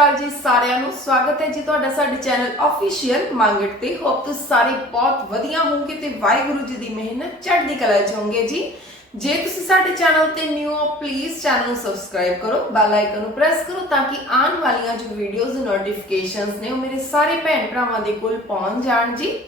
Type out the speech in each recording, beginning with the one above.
ਅਕਾਲ ਜੀ ਸਾਰਿਆਂ ਨੂੰ ਸਵਾਗਤ ਹੈ ਜੀ ਤੁਹਾਡਾ ਸਾਡੇ ਚੈਨਲ ਅਫੀਸ਼ੀਅਲ ਮੰਗਟ ਤੇ। ਹੋਪ ਤੁਸੀਂ ਸਾਰੇ ਬਹੁਤ ਵਧੀਆ ਹੋਵੋਗੇ ਤੇ ਵਾਹਿਗੁਰੂ ਜੀ ਦੀ ਮਿਹਨਤ ਚੜ੍ਹਦੀ ਕਲਾ ਚ ਹੋਵੋਗੇ ਜੀ। ਜੇ ਤੁਸੀਂ ਸਾਡੇ ਚੈਨਲ ਤੇ ਨਿਊ ਹੋ ਪਲੀਜ਼ ਚੈਨਲ ਨੂੰ ਸਬਸਕ੍ਰਾਈਬ ਕਰੋ ਬੈਲ ਆਈਕਨ ਨੂੰ ਪ੍ਰੈਸ ਕਰੋ ਤਾਂ ਕਿ ਆਉਣ ਵਾਲੀਆਂ ਜੋ ਵੀਡੀਓਜ਼ ਦੇ ਨੋਟੀਫਿਕੇਸ਼ਨਸ ਨੇ ਉਹ ਮੇਰੇ ਸਾਰੇ ਭੈਣ ਭਰਾਵਾਂ ਦੇ ਕੋਲ ਪਹੁੰਚ ਜਾਣ ਜੀ।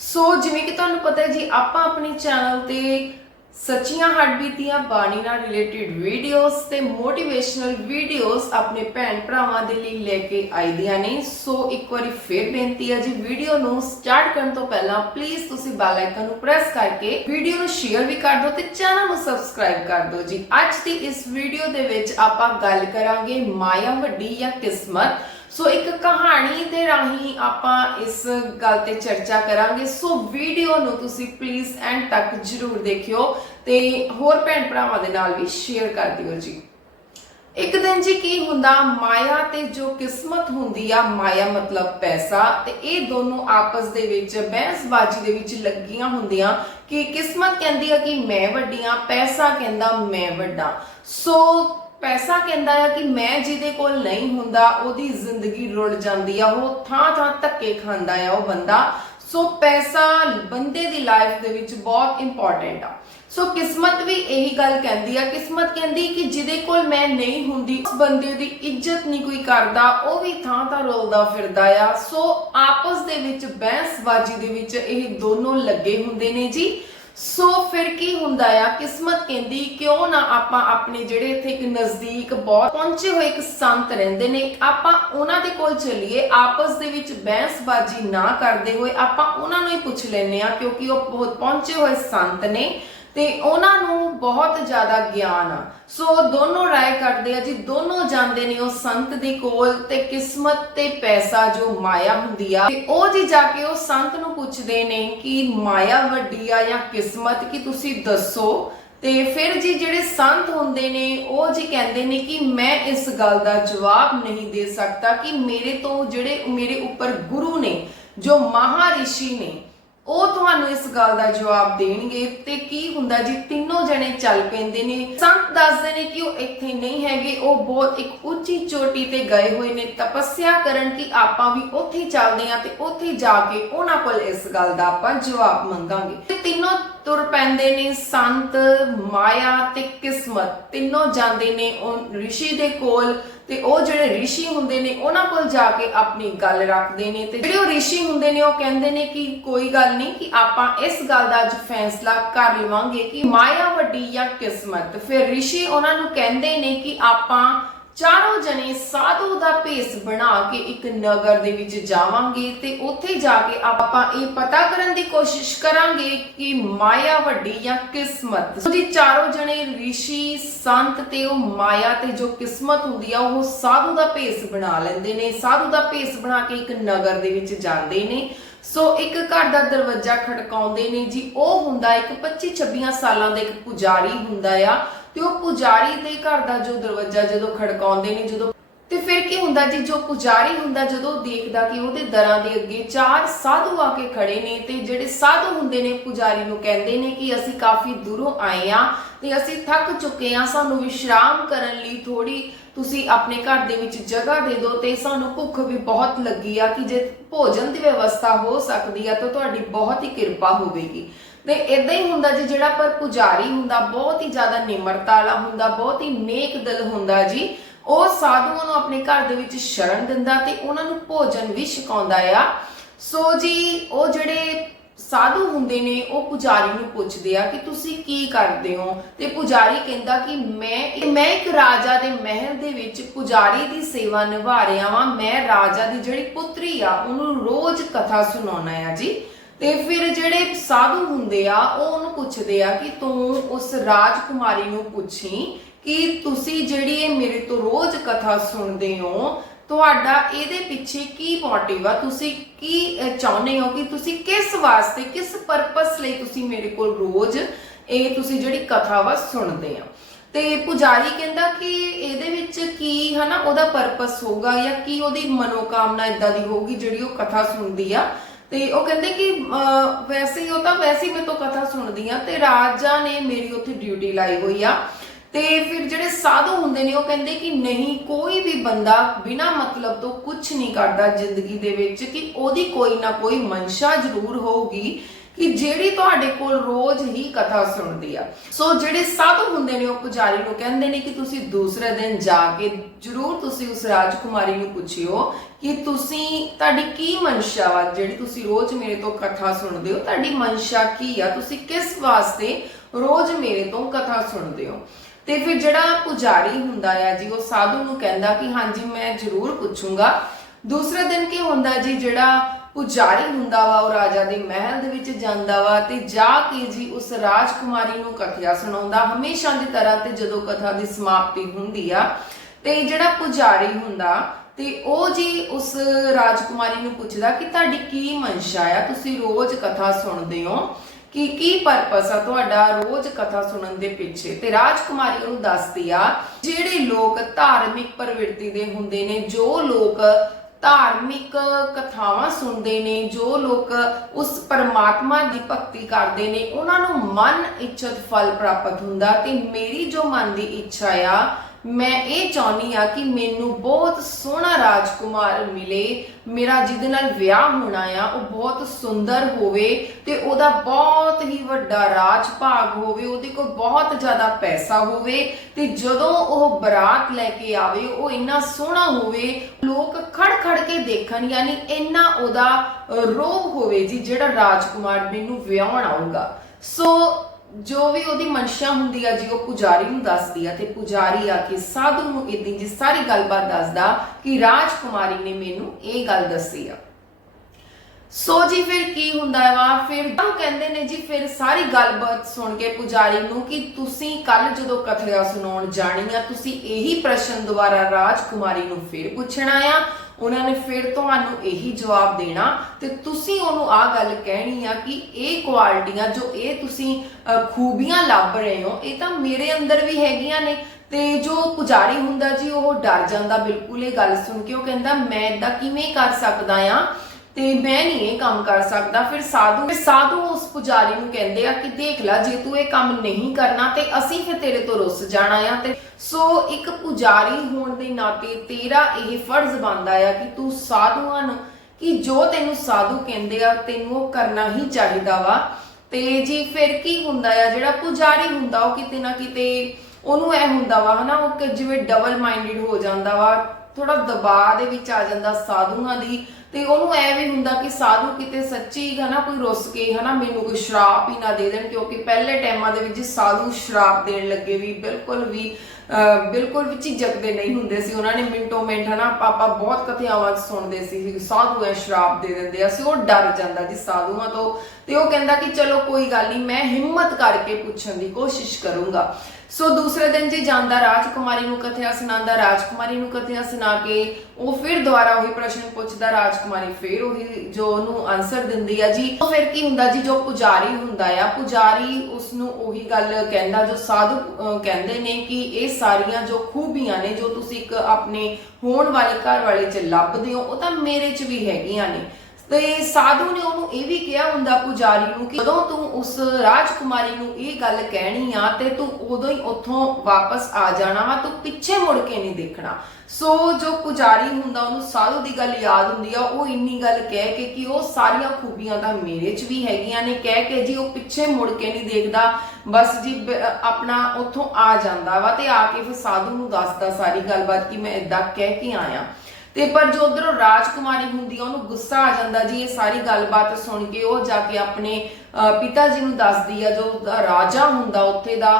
ਸੋ ਜਿਵੇਂ ਕਿ ਤੁਹਾਨੂੰ ਪਤਾ ਹੈ ਜੀ, ਆਪਾਂ ਆਪਣੇ ਚੈਨਲ ਤੇ ਸੱਚੀਆਂ ਹੱਡਬੀਤੀਆਂ ਬਾਣੀ ਨਾਲ ਰਿਲੇਟਡ ਵੀਡੀਓਜ਼ ਤੇ ਮੋਟੀਵੇਸ਼ਨਲ ਵੀਡੀਓਜ਼ ਆਪਣੇ ਭੈਣ ਭਰਾਵਾਂ ਦੇ ਲਈ ਲੈ ਕੇ ਆਈਆਂ ਨੇ। ਸੋ ਇੱਕ ਵਾਰੀ ਫੇਰ ਬੇਨਤੀ ਹੈ ਜੀ ਵੀਡੀਓ ਨੂੰ ਸਟਾਰਟ ਕਰਨ ਤੋਂ ਪਹਿਲਾਂ ਪਲੀਜ਼ ਤੁਸੀਂ ਬੈਲ ਆਈਕਨ ਨੂੰ ਪ੍ਰੈਸ ਕਰਕੇ ਵੀਡੀਓ ਨੂੰ ਸ਼ੇਅਰ ਵੀ ਕਰ ਦਿਓ ਤੇ ਚੈਨਲ ਨੂੰ ਸਬਸਕ੍ਰਾਈਬ ਕਰ ਦਿਓ ਜੀ। ਅੱਜ ਦੀ ਇਸ ਵੀਡੀਓ ਦੇ ਵਿੱਚ ਆਪਾਂ ਗੱਲ ਕਰਾਂਗੇ ਮਾਇਆ ਵੱਡੀ ਜਾਂ ਕਿਸਮਤ। ਸੋ ਇੱਕ ਕਹਾਣੀ ਦੇ ਰਾਹੀਂ ਆਪਾਂ ਇਸ ਗੱਲ ਤੇ ਚਰਚਾ ਕਰਾਂਗੇ। ਸੋ ਵੀਡੀਓ ਨੂੰ ਤੁਸੀਂ ਪਲੀਜ਼ ਐਂਡ ਤੱਕ ਜਰੂਰ ਦੇਖਿਓ ਤੇ ਹੋਰ ਭੈਣ ਭਰਾਵਾਂ ਦੇ ਨਾਲ ਵੀ ਸ਼ੇਅਰ ਕਰ ਦਿਓ ਜੀ। ਇੱਕ ਦਿਨ ਜੀ ਕੀ ਹੁੰਦਾ, ਮਾਇਆ ਤੇ ਜੋ ਕਿਸਮਤ ਹੁੰਦੀ ਆ, ਮਾਇਆ ਮਤਲਬ ਪੈਸਾ, ਤੇ ਇਹ ਦੋਨੋਂ ਆਪਸ ਦੇ ਵਿੱਚ ਬਹਿਸਬਾਜ਼ੀ ਦੇ ਵਿੱਚ ਲੱਗੀਆਂ ਹੁੰਦੀਆਂ ਕਿ ਕਿਸਮਤ ਕਹਿੰਦੀ ਆ ਕਿ ਮੈਂ ਵੱਡੀਆਂ ਪੈਸਾ ਕਹਿੰਦਾ ਮੈਂ ਵੱਡਾ। ਸੋ ਪੈਸਾ ਕਹਿੰਦਾ ਆ ਕਿ ਮੈਂ ਜਿਹਦੇ ਕੋਲ ਨਹੀਂ ਹੁੰਦਾ, ਉਹਦੀ ਜ਼ਿੰਦਗੀ ਰੁਲ ਜਾਂਦੀ ਆ, ਉਹ ਥਾਂ ਥਾਂ ਧੱਕੇ ਖਾਂਦਾ ਆ ਉਹ ਬੰਦਾ। ਸੋ ਪੈਸਾ ਬੰਦੇ ਦੀ ਲਾਈਫ ਦੇ ਵਿੱਚ ਬਹੁਤ ਇੰਪੋਰਟੈਂਟ ਆ। ਸੋ ਕਿਸਮਤ ਵੀ ਇਹੀ ਗੱਲ ਕਹਿੰਦੀ ਆ, ਕਿਸਮਤ ਕਹਿੰਦੀ ਕਿ ਜਿਹਦੇ ਕੋਲ ਮੈਂ ਨਹੀਂ ਹੁੰਦੀ, ਉਸ ਬੰਦੇ ਦੀ ਇੱਜ਼ਤ ਨਹੀਂ ਕੋਈ ਕਰਦਾ, ਉਹ ਵੀ ਥਾਂ ਥਾਂ ਰੋਲਦਾ ਫਿਰਦਾ ਆ। ਸੋ ਆਪਸ ਦੇ ਵਿੱਚ ਬਹਿਸਬਾਜ਼ੀ ਦੇ ਵਿੱਚ ਇਹ ਦੋਨੋਂ ਲੱਗੇ ਹੁੰਦੇ ਨੇ ਜੀ। ਸੋ ਫਿਰ ਕੀ ਹੁੰਦਾ ਆ? ਕਿਸਮਤ ਕਹਿੰਦੀ, ਕਿਉਂ ਨਾ ਆਪਾਂ ਆਪਣੇ ਜਿਹੜੇ ਇੱਥੇ ਇੱਕ ਨਜ਼ਦੀਕ ਬਹੁਤ ਪਹੁੰਚੇ ਹੋਏ ਇੱਕ ਸੰਤ ਰਹਿੰਦੇ ਨੇ, ਆਪਾਂ ਉਹਨਾਂ ਦੇ ਕੋਲ ਚੱਲੀਏ, ਆਪਸ ਦੇ ਵਿੱਚ ਬਹਿਸਬਾਜ਼ੀ ਨਾ ਕਰਦੇ ਹੋਏ ਆਪਾਂ ਉਹਨਾਂ ਨੂੰ ਹੀ ਪੁੱਛ ਲੈਨੇ ਆ ਕਿਉਂਕਿ ਉਹ ਬਹੁਤ ਪਹੁੰਚੇ ਹੋਏ ਸੰਤ ਨੇ। ਤੇ ਉਹਨਾਂ ਨੂੰ ਬਹੁਤ ਜ਼ਿਆਦਾ ਗਿਆਨ ਆ। ਸੋ ਦੋਨੋਂ ਰਾਏ ਕਰਦੇ ਆ ਜੀ, ਦੋਨੋਂ ਜਾਂਦੇ ਨੇ ਉਹ ਸੰਤ ਦੇ ਕੋਲ ਤੇ ਕਿਸਮਤ ਤੇ ਪੈਸਾ ਜੋ ਮਾਇਆ ਹੁੰਦੀ ਆ। ਤੇ ਉਹ ਜੀ ਜਾ ਕੇ ਉਹ ਸੰਤ ਨੂੰ ਪੁੱਛਦੇ ਨੇ ਕਿ ਮਾਇਆ ਵੱਡੀ ਆ ਜਾਂ ਕਿਸਮਤ, ਕਿ ਤੁਸੀਂ ਦੱਸੋ? ਤੇ ਫਿਰ ਜੀ ਜਿਹੜੇ ਸੰਤ ਹੁੰਦੇ ਨੇ, ਉਹ ਜੀ ਕਹਿੰਦੇ ਨੇ ਕਿ ਮੈਂ ਇਸ ਗੱਲ ਦਾ ਜਵਾਬ ਨਹੀਂ ਦੇ ਸਕਦਾ ਕਿ ਮੇਰੇ ਤੋਂ ਜਿਹੜੇ, ਮੇਰੇ ਉੱਪਰ ਗੁਰੂ ਨੇ, ਜੋ ਮਹਾਰਿਸ਼ੀ ਨੇ ਉਹ ਤੁਹਾਨੂੰ ਇਸ ਗੱਲ ਦਾ ਜਵਾਬ ਦੇਣਗੇ ਤੇ ਕੀ ਹੁੰਦਾ ਜੀ, ਤਿੰਨੋਂ ਜਣੇ ਚੱਲ ਪੈਂਦੇ ਨੇ। ਸੰਤ ਦੱਸਦੇ ਨੇ ਕਿ ਉਹ ਇੱਥੇ ਨਹੀਂ ਹੈਗੇ, ਉਹ ਬਹੁਤ ਇੱਕ ਉੱਚੀ ਚੋਟੀ ਤੇ ਗਏ ਹੋਏ ਨੇ। ਤਪੱਸਿਆ ਕਰਨ ਕਿ ਆਪਾਂ ਵੀ ਉੱਥੇ ਚੱਲਦੇ ਆਂ ਤੇ ਉੱਥੇ ਜਾ ਕੇ ਉਹਨਾਂ ਕੋਲ ਇਸ ਗੱਲ ਦਾ ਆਪਾਂ ਜਵਾਬ ਮੰਗਾਂਗੇ। ਤਿੰਨੋਂ ਤੁਰ ਪੈਂਦੇ ਨੇ ਸੰਤ, ਮਾਇਆ ਤੇ ਕਿਸਮਤ। ਤਿੰਨੋਂ ਜਾਂਦੇ ਨੇ ਉਹ ਰਿਸ਼ੀ ਦੇ ਕੋਲ ਤੇ ਉਹ ਜਿਹੜੇ ਰਿਸ਼ੀ ਹੁੰਦੇ ਨੇ, ਉਹਨਾਂ ਕੋਲ ਜਾ ਕੇ ਆਪਣੀ ਗੱਲ ਰੱਖਦੇ ਨੇ ਤੇ ਜਿਹੜੇ ਉਹ ਰਿਸ਼ੀ ਹੁੰਦੇ ਨੇ, ਉਹ ਕਹਿੰਦੇ ਨੇ ਕਿ ਕੋਈ ਗੱਲ ਨਹੀਂ ਕਿ ਆਪਾਂ ਇਸ ਗੱਲ ਦਾ ਅੱਜ ਫੈਸਲਾ ਕਰ ਲਵਾਂਗੇ ਕਿ ਮਾਇਆ ਵੱਡੀ ਜਾਂ ਕਿਸਮਤ। ਫਿਰ ਰਿਸ਼ੀ ਉਹਨਾਂ ਨੂੰ ਕਹਿੰਦੇ ਨੇ ਕਿ ਆਪਾਂ ਚਾਰੋਂ ਜਣੇ ਸਾਧੂ ਦਾ ਭੇਸ ਬਣਾ ਕੇ ਇੱਕ ਨਗਰ ਦੇ ਵਿੱਚ ਜਾਵਾਂਗੇ ਤੇ ਉੱਥੇ ਜਾ ਕੇ ਆਪਾਂ ਇਹ ਪਤਾ ਕਰਨ ਦੀ ਕੋਸ਼ਿਸ਼ ਕਰਾਂਗੇ ਕਿ ਮਾਇਆ ਵੱਡੀ ਜਾਂ ਕਿਸਮਤ। ਜੀ, ਚਾਰੋਂ ਜਣੇ ਰਿਸ਼ੀ, ਸੰਤ ਤੇ ਉਹ ਮਾਇਆ ਤੇ ਜੋ ਕਿਸਮਤ ਹੁੰਦੀ ਆ, ਉਹ ਸਾਧੂ ਦਾ ਭੇਸ ਬਣਾ ਲੈਂਦੇ ਨੇ। ਸਾਧੂ ਦਾ ਭੇਸ ਬਣਾ ਕੇ ਇੱਕ ਨਗਰ ਦੇ ਵਿੱਚ ਜਾਂਦੇ ਨੇ। ਸੋ ਇੱਕ ਘਰ ਦਾ ਦਰਵਾਜ਼ਾ ਖੜਕਾਉਂਦੇ ਨੇ ਜੀ। ਉਹ ਹੁੰਦਾ ਇੱਕ 25 26 ਸਾਲਾਂ ਦਾ ਇੱਕ ਪੁਜਾਰੀ ਹੁੰਦਾ ਆ। ਤੇ ਉਹ ਪੁਜਾਰੀ ਦੇ ਘਰ ਦਾ ਜੋ ਦਰਵਾਜ਼ਾ ਜਦੋਂ ਖੜਕਾਉਂਦੇ ਨੇ, ਜਦੋਂ ਤੇ ਫਿਰ ਕੀ ਹੁੰਦਾ ਜੀ? ਜੋ ਪੁਜਾਰੀ ਹੁੰਦਾ, ਜਦੋਂ ਦੇਖਦਾ ਕਿ ਉਹਦੇ ਦਰਾਂ ਦੇ ਅੱਗੇ ਚਾਰ ਸਾਧੂ ਆ ਕੇ ਖੜੇ ਨੇ, ਤੇ ਜਿਹੜੇ ਸਾਧੂ ਹੁੰਦੇ ਨੇ, ਪੁਜਾਰੀ ਨੂੰ ਕਹਿੰਦੇ ਨੇ ਕਿ ਅਸੀਂ ਕਾਫੀ ਦੂਰੋਂ ਆਏ ਆ ਤੇ ਅਸੀਂ ਥੱਕ ਚੁੱਕੇ ਆ ਸਾਨੂੰ ਵਿਸ਼ਰਾਮ ਕਰਨ ਲਈ ਥੋੜੀ ਤੁਸੀਂ ਆਪਣੇ ਘਰ ਦੇ ਵਿੱਚ ਜਗ੍ਹਾ ਦੇ ਦਿਓ ਤੇ ਸਾਨੂੰ ਭੁੱਖ ਵੀ ਬਹੁਤ ਲੱਗੀ ਆ ਕਿ ਜੇ ਭੋਜਨ ਦੀ ਵਿਵਸਥਾ ਹੋ ਸਕਦੀ ਆ, ਤਾਂ ਤੁਹਾਡੀ ਬਹੁਤ ਹੀ ਕਿਰਪਾ ਹੋਵੇਗੀ। ਤੇ ਇਦਾਂ ਹੀ ਹੁੰਦਾ ਜੀ, ਜਿਹੜਾ ਪਰ ਪੁਜਾਰੀ ਹੁੰਦਾ, ਬਹੁਤ ਹੀ ਜ਼ਿਆਦਾ ਨਿਮਰਤਾ ਵਾਲਾ ਹੁੰਦਾ, ਬਹੁਤ ਹੀ ਨੇਕ ਦਿਲ ਹੁੰਦਾ ਜੀ, ਉਹ ਸਾਧੂਆਂ ਨੂੰ ਆਪਣੇ ਘਰ ਦੇ ਵਿੱਚ ਸ਼ਰਨ ਦਿੰਦਾ ਤੇ ਉਹਨਾਂ ਨੂੰ ਭੋਜਨ ਵੀ ਛਕਾਉਂਦਾ ਆ। ਸੋ ਜੀ, ਉਹ ਜਿਹੜੇ ਸਾਧੂ ਹੁੰਦੇ ਨੇ, ਉਹ ਪੁਜਾਰੀ ਨੂੰ ਪੁੱਛਦੇ ਆ ਕਿ ਤੁਸੀਂ ਕੀ ਕਰਦੇ ਹੋ? ਤੇ ਪੁਜਾਰੀ ਕਹਿੰਦਾ ਕਿ ਮੈਂ ਮੈਂ ਇੱਕ ਰਾਜਾ ਦੇ ਮਹਿਲ ਦੇ ਵਿੱਚ ਪੁਜਾਰੀ ਦੀ ਸੇਵਾ ਨਿਭਾ ਰਿਹਾ ਵਾਂ। ਮੈਂ ਰਾਜਾ ਦੀ ਜਿਹੜੀ ਪੁੱਤਰੀ ਆ, ਉਹਨੂੰ ਰੋਜ਼ ਕਥਾ ਸੁਣਾਉਣਾ ਆ ਜੀ। ਤੇ ਫਿਰ ਜਿਹੜੇ ਸਾਧੂ ਹੁੰਦੇ ਆ, ਉਹ ਉਹਨੂੰ ਪੁੱਛਦੇ ਆ ਕਿ ਤੂੰ ਉਸ ਰਾਜਕੁਮਾਰੀ ਨੂੰ ਪੁੱਛੀ ਕਿ ਤੁਸੀਂ ਜਿਹੜੀ ਇਹ ਮੇਰੇ ਤੋਂ ਰੋਜ਼ ਕਥਾ ਸੁਣਦੇ ਹੋ, ਤੁਹਾਡਾ ਇਹਦੇ ਪਿੱਛੇ ਕੀ ਮੋਟਿਵ ਆ? ਤੁਸੀਂ ਕੀ ਚਾਹੁੰਦੇ ਹੋ ਕਿ ਤੁਸੀਂ ਕਿਸ ਵਾਸਤੇ, ਕਿਸ ਪਰਪਸ ਲਈ ਤੁਸੀਂ ਮੇਰੇ ਕੋਲ ਰੋਜ਼ ਇਹ ਤੁਸੀਂ ਜਿਹੜੀ ਕਥਾ ਵਾ ਸੁਣਦੇ ਆ? ਤੇ ਪੁਜਾਰੀ ਕਹਿੰਦਾ ਕਿ ਇਹਦੇ ਵਿੱਚ ਕੀ ਹਨਾ, ਉਹਦਾ ਪਰਪਸ ਹੋਊਗਾ ਜਾਂ ਕੀ ਉਹਦੀ ਮਨੋਕਾਮਨਾ ਇਦਾਂ ਦੀ ਹੋਊਗੀ ਜਿਹੜੀ ਉਹ ਕਥਾ ਸੁਣਦੀ ਆ? ਤੇ ਉਹ ਕਹਿੰਦੇ ਕਿ ਅਹ, ਵੈਸੇ ਹੀ ਉਹ ਤਾਂ ਵੈਸੇ ਹੀ ਮੇਰੇ ਤੋਂ ਕਥਾ ਸੁਣਦੀ ਆ ਤੇ ਰਾਜਾ ਨੇ ਮੇਰੀ ਉੱਥੇ ਡਿਊਟੀ ਲਾਈ ਹੋਈ ਆ। ਤੇ ਫਿਰ ਜਿਹੜੇ ਸਾਧੂ ਹੁੰਦੇ ਨੇ ਉਹ ਕਹਿੰਦੇ ਕਿ ਨਹੀਂ ਕੋਈ ਵੀ ਬੰਦਾ ਬਿਨਾ ਮਤਲਬ ਤੋਂ ਕੁਝ ਨਹੀਂ ਕਰਦਾ ਜ਼ਿੰਦਗੀ ਦੇ ਵਿੱਚ ਕਿ ਉਹਦੀ ਕੋਈ ਨਾ ਕੋਈ ਮਨਸ਼ਾ ਜ਼ਰੂਰ ਹੋਊਗੀ। ਕਿ ਜਿਹੜੀ ਤੁਹਾਡੇ ਕੋਲ ਰੋਜ਼ ਹੀ ਕਥਾ ਸੁਣਦੀ ਆ। ਸੋ ਜਿਹੜੇ ਸਾਧੂ ਹੁੰਦੇ ਨੇ ਉਹ ਪੁਜਾਰੀ ਨੂੰ ਕਹਿੰਦੇ ਨੇ ਕਿ ਤੁਸੀਂ ਦੂਸਰੇ ਦਿਨ ਜਾ ਕੇ ਜਰੂਰ ਤੁਸੀਂ ਉਸ ਰਾਜਕੁਮਾਰੀ ਨੂੰ ਪੁੱਛਿਓ ਕਿ ਤੁਸੀਂ, ਤੁਹਾਡੀ ਕੀ ਮਨਸ਼ਾ ਵਾ? ਜਿਹੜੀ ਤੁਸੀਂ ਰੋਜ਼ ਮੇਰੇ ਤੋਂ ਕਥਾ ਸੁਣਦੇ ਹੋ, ਤੁਹਾਡੀ ਮਨਸ਼ਾ ਕੀ ਆ? ਤੁਸੀਂ ਕਿਸ ਵਾਸਤੇ ਰੋਜ਼ ਮੇਰੇ ਤੋਂ ਕਥਾ ਸੁਣਦੇ ਹੋ? ਤੇ ਫਿਰ ਜਿਹੜਾ ਪੁਜਾਰੀ ਹੁੰਦਾ ਆ ਜੀ, ਉਹ ਸਾਧੂ ਨੂੰ ਕਹਿੰਦਾ ਕਿ ਹਾਂਜੀ, ਮੈਂ ਜ਼ਰੂਰ ਪੁੱਛੂੰਗਾ। ਦੂਸਰੇ ਦਿਨ ਕੀ ਹੁੰਦਾ ਜੀ, ਜਿਹੜਾ ਪੁਜਾਰੀ ਹੁੰਦਾ ਵਾ, ਉਹ ਰਾਜਾ ਦੇ ਮਹਿਲ ਦੇ ਵਿੱਚ ਜਾਂਦਾ ਵਾ ਤੇ ਜਾ ਕੇ ਜੀ ਉਸ ਰਾਜਕੁਮਾਰੀ ਨੂੰ ਕਥਾ ਸੁਣਾਉਂਦਾ। ਹਮੇਸ਼ਾ ਦੀ ਤਰ੍ਹਾਂ ਤੇ ਜਦੋਂ ਕਥਾ ਦੀ ਸਮਾਪਤੀ ਹੁੰਦੀ ਆ ਤੇ ਜਿਹੜਾ ਪੁਜਾਰੀ ਹੁੰਦਾ ਤੇ ਉਹ ਜੀ ਉਸ ਰਾਜਕੁਮਾਰੀ ਨੂੰ ਪੁੱਛਦਾ ਕਿ ਤੁਹਾਡੀ ਕੀ ਮਨਸ਼ਾ ਆ? ਤੁਸੀਂ ਰੋਜ਼ ਕਥਾ ਸੁਣਦੇ ਹੋ। ਕਿ, ਕੀ ਪਰਪਸ ਆ ਤੁਹਾਡਾ ਰੋਜ਼ ਕਥਾ ਸੁਣਨ ਦੇ ਪਿੱਛੇ? ਤੇ ਰਾਜਕੁਮਾਰੀ ਉਹਨੂੰ ਦੱਸਦੀ ਆ, ਜਿਹੜੇ ਲੋਕ ਧਾਰਮਿਕ ਪ੍ਰਵਿਰਤੀ ਦੇ ਹੁੰਦੇ ਨੇ, ਜੋ ਲੋਕ ਧਾਰਮਿਕ ਕਥਾਵਾਂ ਸੁਣਦੇ ਨੇ, ਜੋ ਲੋਕ ਉਸ ਪਰਮਾਤਮਾ ਦੀ ਭਗਤੀ ਕਰਦੇ ਨੇ, ਉਹਨਾਂ ਨੂੰ ਮਨ ਇੱਛਤ ਫਲ ਪ੍ਰਾਪਤ ਹੁੰਦਾ ਤੇ ਮੇਰੀ ਜੋ ਮਨ ਦੀ ਇੱਛਾ ਆ ਮੈਂ ਇਹ ਚਾਹੁੰਦੀ ਆ ਕਿ ਮੈਨੂੰ ਬਹੁਤ ਸੋਹਣਾ ਰਾਜਕੁਮਾਰ ਮਿਲੇ ਮੇਰਾ ਜਿਹਦੇ ਨਾਲ ਵਿਆਹ ਹੋਣਾ ਆ ਉਹ ਬਹੁਤ ਸੁੰਦਰ ਹੋਵੇ ਤੇ ਉਹਦਾ ਬਹੁਤ ਹੀ ਵੱਡਾ ਰਾਜ ਭਾਗ ਹੋਵੇ ਉਹਦੇ ਕੋਲ ਬਹੁਤ ਜ਼ਿਆਦਾ ਪੈਸਾ ਹੋਵੇ ਤੇ ਜਦੋਂ ਉਹ ਬਰਾਤ ਲੈ ਕੇ ਆਵੇ ਉਹ ਇੰਨਾ ਸੋਹਣਾ ਹੋਵੇ ਲੋਕ ਖੜ ਖੜ ਕੇ ਦੇਖਣ ਯਾਨੀ ਇੰਨਾ ਉਹਦਾ ਅ, ਰੋਬ ਹੋਵੇ ਜੀ ਜਿਹੜਾ ਰਾਜਕੁਮਾਰ ਮੈਨੂੰ ਵਿਆਹਣ ਆਊਗਾ। ਸੋ ਜੋ ਵੀ ਉਹਦੀ ਮਨਸ਼ਾ ਹੁੰਦੀ ਆ ਜੀ, ਉਹ ਪੁਜਾਰੀ ਨੂੰ ਦੱਸਦੀ ਆ ਤੇ ਪੁਜਾਰੀ ਆ ਕੇ ਸਾਧੂ ਨੂੰ ਇਦਾਂ ਜੀ ਸਾਰੀ ਗੱਲਬਾਤ ਦੱਸਦਾ ਕਿ ਰਾਜਕੁਮਾਰੀ ਨੇ ਮੈਨੂੰ ਇਹ ਗੱਲ ਦੱਸੀ ਆ। ਸੋ ਜੀ, ਫਿਰ ਕੀ ਹੁੰਦਾ ਵਾ? ਫਿਰ ਉਹ ਕਹਿੰਦੇ ਨੇ ਜੀ, ਫਿਰ ਸਾਰੀ ਗੱਲਬਾਤ ਸੁਣ ਕੇ ਪੁਜਾਰੀ ਨੂੰ ਕਿ ਤੁਸੀਂ ਕੱਲ ਜਦੋਂ ਕਥਾ ਸੁਣਾਉਣ ਜਾਣੀ ਆ, ਤੁਸੀਂ ਇਹੀ ਪ੍ਰਸ਼ਨ ਦੁਬਾਰਾ ਰਾਜਕੁਮਾਰੀ ਨੂੰ ਫਿਰ ਪੁੱਛਣਾ ਆ। ਉਹਨਾਂ ਨੇ ਫਿਰ ਤੁਹਾਨੂੰ ਇਹੀ ਜਵਾਬ ਦੇਣਾ ਤੇ ਤੁਸੀਂ ਉਹਨੂੰ ਆ ਗੱਲ ਕਹਿਣੀ ਆ ਕਿ ਇਹ ਕੁਆਲਿਟੀਆਂ ਜੋ ਇਹ ਤੁਸੀਂ ਖੂਬੀਆਂ ਲੱਭ ਰਹੇ ਹੋ, ਇਹ ਤਾਂ ਮੇਰੇ ਅੰਦਰ ਵੀ ਹੈਗੀਆਂ ਨੇ। ਤੇ ਜੋ ਪੁਜਾਰੀ ਹੁੰਦਾ ਜੀ, ਉਹ ਡਰ ਜਾਂਦਾ ਬਿਲਕੁਲ ਇਹ ਗੱਲ ਸੁਣ ਕੇ। ਉਹ ਕਹਿੰਦਾ, ਮੈਂ ਇਦਾਂ ਕਿਵੇਂ ਕਰ ਸਕਦਾ ਆ ਤੇ ਮੈਂ ਨਹੀਂ ਇਹ ਕੰਮ ਕਰ ਸਕਦਾ। ਫਿਰ ਸਾਧੂ ਫਿਰ ਸਾਧੂ ਉਸ ਪੁਜਾਰੀ ਨੂੰ ਕਹਿੰਦੇ ਆ ਕਿ ਦੇਖ ਲੈ, ਜੇ ਤੂੰ ਇਹ ਕੰਮ ਨਹੀਂ ਕਰਨਾ ਤੇ ਅਸੀਂ ਫਿਰ ਤੇਰੇ ਤੋਂ ਰੁੱਸ ਜਾਣਾ ਆ ਤੇ ਸੋ ਇੱਕ ਪੁਜਾਰੀ ਹੋਣ ਦੇ ਨਾਤੇ ਤੇਰਾ ਇਹ ਫਰਜ਼ ਬਣਦਾ ਆ ਕਿ ਤੂੰ ਸਾਧੂਆਂ ਨੂੰ ਕਿ ਜੋ ਤੈਨੂੰ ਸਾਧੂ ਕਹਿੰਦੇ ਆ, ਤੈਨੂੰ ਉਹ ਕਰਨਾ ਹੀ ਚਾਹੀਦਾ ਵਾ। ਤੇ ਜੀ ਫਿਰ ਕੀ ਹੁੰਦਾ ਆ, ਜਿਹੜਾ ਪੁਜਾਰੀ ਹੁੰਦਾ ਉਹ ਕਿਤੇ ਨਾ ਕਿਤੇ ਉਹਨੂੰ ਇਹ ਹੁੰਦਾ ਵਾ ਹਨਾ, ਉਹ ਜਿਵੇਂ ਡਬਲ ਮਾਈਂਡਡ ਹੋ ਜਾਂਦਾ ਵਾ ਥੋੜਾ ਦਬਾਅ ਦੇ ਵਿੱਚ ਆ ਜਾਂਦਾ ਸਾਧੂਆਂ ਦੀ। ਤੇ ਉਹਨੂੰ ਐ ਵੀ ਹੁੰਦਾ ਕਿ ਸਾਧੂ ਕਿਤੇ ਸੱਚੀ ਹਨਾ ਕੋਈ ਰੁੱਸ ਕੇ ਹਨਾ ਮੈਨੂੰ ਕੋਈ ਸ਼ਰਾਪ ਹੀ ਨਾ ਦੇ ਦੇਣ ਕਿਉਂਕਿ ਪਹਿਲੇ ਟਾਈਮਾਂ ਦੇ ਵਿੱਚ ਸਾਧੂ ਸ਼ਰਾਬ ਦੇਣ ਲੱਗੇ ਵੀ ਬਿਲਕੁਲ ਵੀ ਅਹ, ਬਿਲਕੁਲ ਵੀ ਝਿਜਕਦੇ ਨਹੀਂ ਹੁੰਦੇ ਸੀ। ਉਹਨਾਂ ਨੇ ਮਿੰਟੋ ਮਿੰਟ ਹਨਾ ਪਾਪਾ ਬਹੁਤ ਕਥਿਆਵਾਂ 'ਚ ਸੁਣਦੇ ਸੀ ਸਾਧੂ ਐ ਸ਼ਰਾਬ ਦੇ ਦਿੰਦੇ ਆ ਸੀ ਉਹ ਡਰ ਜਾਂਦਾ ਜੀ ਸਾਧੂਆਂ ਤੋਂ ਤੇ ਉਹ ਕਹਿੰਦਾ ਕਿ ਚਲੋ ਕੋਈ ਗੱਲ ਨਹੀਂ, ਮੈਂ ਹਿੰਮਤ ਕਰਕੇ ਪੁੱਛਣ ਦੀ ਕੋਸ਼ਿਸ਼ ਕਰੂੰਗਾ। ਸੋ ਦੂਸਰੇ ਦਿਨ ਜੀ ਜਾਂਦਾ ਰਾਜਕੁਮਾਰੀ ਨੂੰ ਕਥਿਆ ਸੁਣਾਉਂਦਾ, ਰਾਜਕੁਮਾਰੀ ਨੂੰ ਕਥਿਆ ਸੁਣਾ ਕੇ ਉਹ ਫਿਰ ਦੁਬਾਰਾ ਉਹੀ ਪ੍ਰਸ਼ਨ ਪੁੱਛਦਾ, ਰਾਜਕੁਮਾਰੀ ਫਿਰ ਉਹੀ ਜੋ ਉਹਨੂੰ ਆਨਸਰ ਦਿੰਦੀ ਆ ਜੀ। ਉਹ ਫਿਰ ਕੀ ਹੁੰਦਾ ਜੀ, ਜੋ ਪੁਜਾਰੀ ਹੁੰਦਾ ਆ, ਪੁਜਾਰੀ ਉਸ ਨੂੰ ਉਹੀ ਗੱਲ ਕਹਿੰਦਾ, ਜੋ ਸਾਧੂ ਕਹਿੰਦੇ ਨੇ ਕਿ ਇਹ ਸਾਰੀਆਂ ਜੋ ਖੂਬੀਆਂ ਨੇ, ਜੋ ਤੁਸੀਂ ਇੱਕ ਆਪਣੇ ਹੋਣ ਵਾਲੇ ਘਰ ਵਾਲੇ ਚ ਲੱਭਦੇ ਹੋ, ਉਹ ਤਾਂ ਮੇਰੇ ਚ ਵੀ ਹੈਗੀਆਂ ਨੇ। ਤੇ ਸਾਧੂ ਨੇ ਉਹਨੂੰ ਇਹ ਵੀ ਕਿਹਾ ਹੁੰਦਾ ਪੁਜਾਰੀ ਨੂੰ ਕਿ ਜਦੋਂ ਤੂੰ ਉਸ ਰਾਜਕੁਮਾਰੀ ਨੂੰ ਇਹ ਗੱਲ ਕਹਿਣੀ ਆ ਤੇ ਤੂੰ ਉਦੋਂ ਹੀ ਉੱਥੋਂ ਵਾਪਸ ਆ ਜਾਣਾ ਵਾ, ਤੂੰ ਪਿੱਛੇ ਮੁੜ ਕੇ ਨਹੀਂ ਦੇਖਣਾ। ਸੋ ਜੋ ਪੁਜਾਰੀ ਹੁੰਦਾ, ਉਹਨੂੰ ਸਾਧੂ ਦੀ ਗੱਲ ਯਾਦ ਹੁੰਦੀ ਆ, ਉਹ ਇੰਨੀ ਗੱਲ ਕਹਿ ਕੇ ਕਿ ਉਹ ਸਾਰੀਆਂ ਖੂਬੀਆਂ ਤਾਂ ਮੇਰੇ 'ਚ ਵੀ ਹੈਗੀਆਂ ਨੇ, ਕਹਿ ਕੇ ਜੀ ਉਹ ਪਿੱਛੇ ਮੁੜ ਕੇ ਨਹੀਂ ਦੇਖਦਾ, ਬਸ ਜੀ ਆਪਣਾ ਉੱਥੋਂ ਆ ਜਾਂਦਾ ਵਾ ਤੇ ਆ ਕੇ ਫਿਰ ਸਾਧੂ ਨੂੰ ਦੱਸਦਾ ਸਾਰੀ ਗੱਲਬਾਤ ਕਿ ਮੈਂ ਇਦਾਂ ਕਹਿ ਕੇ ਆਇਆ। ਤੇ ਪਰ ਜੋ ਉਧਰੋਂ ਰਾਜਕੁਮਾਰੀ ਹੁੰਦੀ ਆ ਉਹਨੂੰ ਗੁੱਸਾ ਆ ਜਾਂਦਾ ਜੀ ਇਹ ਸਾਰੀ ਗੱਲਬਾਤ ਸੁਣ ਕੇ ਉਹ ਜਾ ਕੇ ਆਪਣੇ ਅਹ, ਪਿਤਾ ਜੀ ਨੂੰ ਦੱਸਦੀ ਆ ਜੋ ਰਾਜਾ ਹੁੰਦਾ ਉੱਥੇ ਦਾ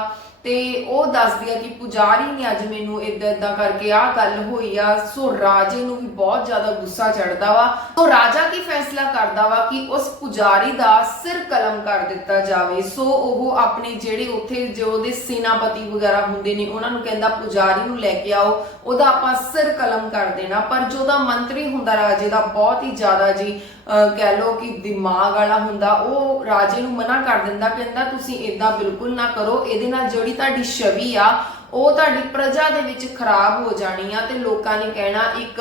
ਤੇ ਉਹ ਦੱਸਦੀ ਆ ਕਿ ਪੁਜਾਰੀ ਨੇ ਅੱਜ ਮੈਨੂੰ ਇਦਾਂ ਇਦਾਂ ਕਰਕੇ ਆਹ ਗੱਲ ਹੋਈ ਆ। ਸੋ ਰਾਜੇ ਨੂੰ ਵੀ ਬਹੁਤ ਜ਼ਿਆਦਾ ਗੁੱਸਾ ਚੜਦਾ ਵਾ। ਸੋ ਰਾਜਾ ਕੀ ਫੈਸਲਾ ਕਰਦਾ ਵਾ ਕਿ ਉਸ ਪੁਜਾਰੀ ਦਾ ਸਿਰ ਕਲਮ ਕਰ ਦਿੱਤਾ ਜਾਵੇ। ਸੋ ਉਹ ਆਪਣੇ ਜਿਹੜੇ ਉੱਥੇ ਜੋ ਉਹਦੇ ਸੈਨਾਪਤੀ ਵਗੈਰਾ ਹੁੰਦੇ ਨੇ, ਉਹਨਾਂ ਨੂੰ ਕਹਿੰਦਾ ਪੁਜਾਰੀ ਨੂੰ ਲੈ ਕੇ ਆਓ। ਉਹਦਾ ਆਪਾਂ ਸਿਰ ਕਲਮ ਕਰ ਦੇਣਾ। ਪਰ ਜੋ ਉਹਦਾ ਮੰਤਰੀ ਹੁੰਦਾ ਰਾਜੇ ਦਾ, ਬਹੁਤ ਹੀ ਜ਼ਿਆਦਾ ਜੀ ਕਹਿ ਲੋ ਕਿ ਦਿਮਾਗ ਵਾਲਾ ਹੁੰਦਾ, ਉਹ ਰਾਜੇ ਨੂੰ ਮਨਾ ਕਰ ਦਿੰਦਾ, ਕਹਿੰਦਾ ਤੁਸੀਂ ਇਦਾਂ ਬਿਲਕੁਲ ਨਾ ਕਰੋ, ਇਹਦੇ ਨਾਲ ਜਿਹੜੀ ਤੁਹਾਡੀ ਛਵੀ ਆ, ਉਹ ਤੁਹਾਡੀ ਪ੍ਰਜਾ ਦੇ ਵਿੱਚ ਖਰਾਬ ਹੋ ਜਾਣੀ ਆ ਤੇ ਲੋਕਾਂ ਨੇ ਕਹਿਣਾ, ਇੱਕ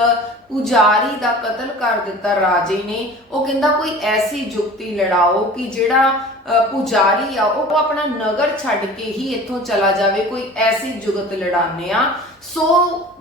ਪੁਜਾਰੀ ਦਾ ਕਤਲ ਕਰ ਦਿੱਤਾ ਰਾਜੇ ਨੇ। ਉਹ ਕਹਿੰਦਾ ਕੋਈ ਐਸੀ ਜੁਗਤੀ ਲੜਾਓ ਕਿ ਜਿਹੜਾ ਪੁਜਾਰੀ ਆ, ਉਹ ਆਪਣਾ ਨਗਰ ਛੱਡ ਕੇ ਹੀ ਇੱਥੋਂ ਚਲਾ ਜਾਵੇ, ਕੋਈ ਐਸੀ ਜੁਗਤ ਲੜਾਉਂਦੇ ਆ। ਸੋ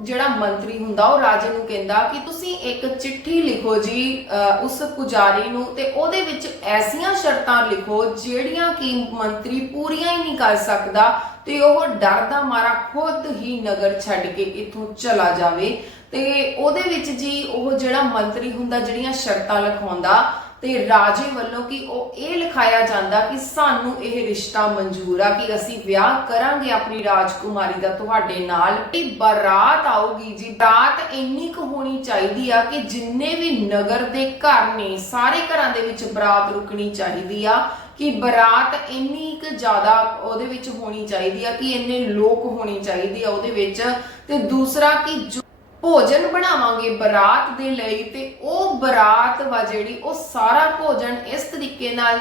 ਜਿਹੜਾ ਮੰਤਰੀ ਹੁੰਦਾ, ਉਹ ਰਾਜੇ ਨੂੰ ਕਹਿੰਦਾ ਕਿ ਤੁਸੀਂ ਇੱਕ ਚਿੱਠੀ ਲਿਖੋ ਜੀ ਉਸ ਪੁਜਾਰੀ ਨੂੰ ਤੇ ਉਹਦੇ ਵਿੱਚ ਐਸੀਆਂ ਸ਼ਰਤਾਂ ਲਿਖੋ ਜਿਹੜੀਆਂ ਕਿ ਮੰਤਰੀ ਪੂਰੀਆਂ ਹੀ ਨਹੀਂ ਕਰ ਸਕਦਾ ਤੇ ਉਹ ਡਰ ਦਾ ਮਾਰਾ ਖੁਦ ਹੀ ਨਗਰ ਛੱਡ ਕੇ ਇੱਥੋਂ ਚਲਾ ਜਾਵੇ। ਤੇ ਉਹਦੇ ਵਿੱਚ ਜੀ ਉਹ ਜਿਹੜਾ ਮੰਤਰੀ ਹੁੰਦਾ, ਜਿਹੜੀਆਂ ਸ਼ਰਤਾਂ ਲਿਖਾਉਂਦਾ ਤੇ ਰਾਜੇ ਵੱਲੋਂ ਕਿ ਉਹ ਇਹ ਲਿਖਾਇਆ ਜਾਂਦਾ ਕਿ ਸਾਨੂੰ ਇਹ ਰਿਸ਼ਤਾ ਮਨਜ਼ੂਰ ਆ ਕਿ ਅਸੀਂ ਵਿਆਹ ਕਰਾਂਗੇ ਆਪਣੀ ਰਾਜਕੁਮਾਰੀ ਦਾ ਤੁਹਾਡੇ ਨਾਲ। ਇਹ ਬਰਾਤ ਆਊਗੀ ਜੀ, ਬਰਾਤ ਇੰਨੀ ਕੁ ਹੋਣੀ ਚਾਹੀਦੀ ਆ ਕਿ ਜਿੰਨੇ ਵੀ ਨਗਰ ਦੇ ਘਰ ਨੇ, ਸਾਰੇ ਘਰਾਂ ਦੇ ਵਿੱਚ ਬਰਾਤ ਰੁਕਣੀ ਚਾਹੀਦੀ ਆ ਕਿ ਬਰਾਤ ਇੰਨੀ ਕੁ ਜ਼ਿਆਦਾ ਉਹਦੇ ਵਿੱਚ ਹੋਣੀ ਚਾਹੀਦੀ ਆ ਕਿ ਇੰਨੇ ਲੋਕ ਹੋਣੀ ਚਾਹੀਦੀ ਆ ਉਹਦੇ ਵਿੱਚ। ਤੇ ਦੂਸਰਾ ਕਿ ਜੋ ਭੋਜਨ ਬਣਾਵਾਂਗੇ ਬਰਾਤ ਦੇ ਲਈ ਤੇ ਉਹ ਬਰਾਤ ਵਾ ਜਿਹੜੀ ਉਹ ਸਾਰਾ ਭੋਜਨ ਇਸ ਤਰੀਕੇ ਨਾਲ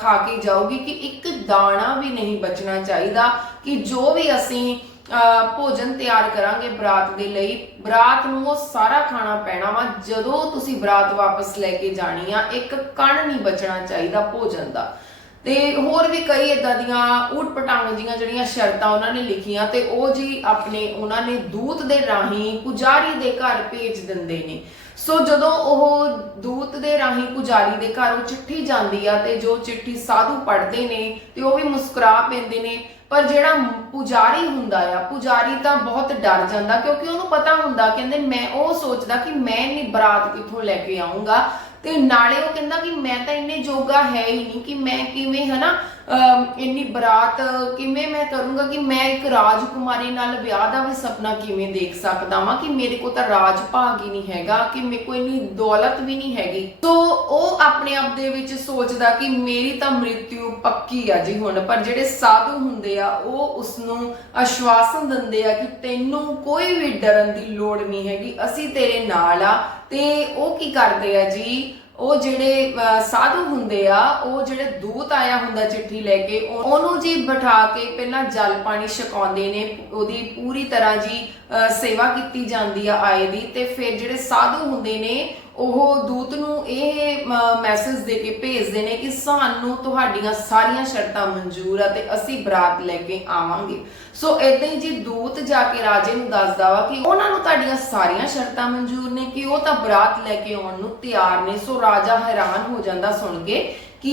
ਖਾ ਕੇ ਜਾਊਗੀ ਕਿ ਇੱਕ ਦਾਣਾ ਵੀ ਨਹੀਂ ਬਚਣਾ ਚਾਹੀਦਾ ਕਿ ਜੋ ਵੀ ਅਸੀਂ ਅਹ, ਭੋਜਨ ਤਿਆਰ ਕਰਾਂਗੇ ਬਰਾਤ ਦੇ ਲਈ ਬਰਾਤ ਨੂੰ ਉਹ ਸਾਰਾ ਖਾਣਾ ਪੈਣਾ ਵਾ ਜਦੋਂ ਤੁਸੀਂ ਬਰਾਤ ਵਾਪਸ ਲੈ ਕੇ ਜਾਣੀ ਆ ਇੱਕ ਕਣ ਨਹੀਂ ਬਚਣਾ ਚਾਹੀਦਾ ਭੋਜਨ ਦਾ। ਤੇ ਹੋਰ ਵੀ ਕਈ ਇਦਾਂ ਦੀਆਂ ਊਟ ਪਟਾਂਗ ਜੀਆਂ ਜਿਹੜੀਆਂ ਸ਼ਰਤਾਂ ਉਹਨਾਂ ਨੇ ਲਿਖੀਆਂ ਤੇ ਉਹ ਜੀ ਆਪਣੇ ਉਹਨਾਂ ਨੇ ਦੂਤ ਦੇ ਰਾਹੀਂ ਪੁਜਾਰੀ ਦੇ ਘਰ ਭੇਜ ਦਿੰਦੇ ਨੇ। ਸੋ ਜਦੋਂ ਉਹ ਦੂਤ ਦੇ ਰਾਹੀਂ ਪੁਜਾਰੀ ਦੇ ਘਰ ਉਹ ਚਿੱਠੀ ਜਾਂਦੀ ਆ ਤੇ ਜੋ ਚਿੱਠੀ ਸਾਧੂ ਪੜ੍ਹਦੇ ਨੇ ਤੇ ਉਹ ਵੀ ਮੁਸਕਰਾ ਪੈਂਦੇ ਨੇ, ਪਰ ਜਿਹੜਾ ਪੁਜਾਰੀ ਹੁੰਦਾ ਆ, ਪੁਜਾਰੀ ਤਾਂ ਬਹੁਤ ਡਰ ਜਾਂਦਾ ਕਿਉਂਕਿ ਉਹਨੂੰ ਪਤਾ ਹੁੰਦਾ, ਕਹਿੰਦੇ ਮੈਂ ਉਹ ਸੋਚਦਾ ਕਿ ਮੈਂ ਇੰਨੀ ਬਰਾਤ ਕਿੱਥੋਂ ਲੈ ਕੇ ਆਉਂਗਾ ਤੇ ਨਾਲੇ ਉਹ ਕਹਿੰਦਾ ਕਿ ਮੈਂ ਤਾਂ ਇੰਨੇ ਜੋਗਾ ਹੈ ਹੀ ਨਹੀਂ ਕਿ ਮੈਂ ਕਿਵੇਂ ਹਨਾ ਇੰਨੀ ਬਰਾਤ, ਕਿਵੇਂ ਮੈਂ ਕਰੂੰਗਾ ਕਿ ਮੈਂ ਇੱਕ ਰਾਜਕੁਮਾਰੀ ਨਾਲ ਵਿਆਹ ਦਾ ਵੀ ਸੁਪਨਾ ਕਿਵੇਂ ਦੇਖ ਸਕਦਾ ਵਾਂ? ਕਿ ਮੇਰੇ ਕੋਲ ਤਾਂ ਰਾਜ ਭਾਗ ਹੀ ਨਹੀਂ ਹੈਗਾ, ਕਿ ਮੇਰੇ ਕੋਲ ਇੰਨੀ ਦੌਲਤ ਵੀ ਨਹੀਂ ਹੈਗੀ। ਸੋ ਉਹ ਆਪਣੇ ਆਪ ਦੇ ਵਿੱਚ ਸੋਚਦਾ ਕਿ ਮੇਰੀ ਤਾਂ ਮ੍ਰਿਤਿਉ ਪੱਕੀ ਆ ਜੀ ਹੁਣ, ਪਰ ਜਿਹੜੇ ਸਾਧੂ ਹੁੰਦੇ ਆ, ਉਹ ਉਸ ਨੂੰ ਆਸ਼ਵਾਸਨ ਦਿੰਦੇ ਆ ਕਿ ਤੈਨੂੰ ਕੋਈ ਵੀ ਡਰਨ ਦੀ ਲੋੜ ਨਹੀਂ ਹੈਗੀ, ਅਸੀਂ ਤੇਰੇ ਨਾਲ ਆ। ਤੇ ਉਹ ਕੀ ਕਰਦੇ ਆ ਜੀ? ਉਹ ਜਿਹੜੇ ਅਹ, ਸਾਧੂ ਹੁੰਦੇ ਆ ਉਹ ਜਿਹੜੇ ਦੂਤ ਆਇਆ ਹੁੰਦਾ ਚਿੱਠੀ ਲੈ ਕੇ ਉਹਨੂੰ ਜੀ ਬਿਠਾ ਕੇ ਪਹਿਲਾਂ ਜਲ ਪਾਣੀ ਛਕਾਉਂਦੇ ਨੇ ਉਹਦੀ ਪੂਰੀ ਤਰ੍ਹਾਂ ਜੀ ਅਹ, ਸੇਵਾ ਕੀਤੀ ਜਾਂਦੀ ਆ ਆਏ ਦੀ ਤੇ ਫਿਰ ਜਿਹੜੇ ਸਾਧੂ ਹੁੰਦੇ ਨੇ ਉਹ ਦੂਤ ਨੂੰ ਇਹ ਮੈਸੇਜ ਦੇ ਕੇ ਭੇਜਦੇ ਨੇ ਕਿ ਸਾਨੂੰ ਤੁਹਾਡੀਆਂ ਸਾਰੀਆਂ ਸ਼ਰਤਾਂ ਮਨਜ਼ੂਰ ਆ ਤੇ ਅਸੀਂ ਬਰਾਤ ਲੈ ਕੇ ਆਵਾਂਗੇ। ਸੋ ਇਦਾਂ ਹੀ ਜੀ ਦੂਤ ਜਾ ਕੇ ਰਾਜੇ ਨੂੰ ਦੱਸਦਾ ਵਾ ਕਿ ਉਹਨਾਂ ਨੂੰ ਤੁਹਾਡੀਆਂ ਸਾਰੀਆਂ ਸ਼ਰਤਾਂ ਮਨਜ਼ੂਰ ਨੇ ਕਿ ਉਹ ਤਾਂ ਬਰਾਤ ਲੈ ਕੇ ਆਉਣ ਨੂੰ ਤਿਆਰ ਨੇ ਸੋ ਰਾਜਾ ਹੈਰਾਨ ਹੋ ਜਾਂਦਾ ਸੁਣ ਕੇ ਕਿ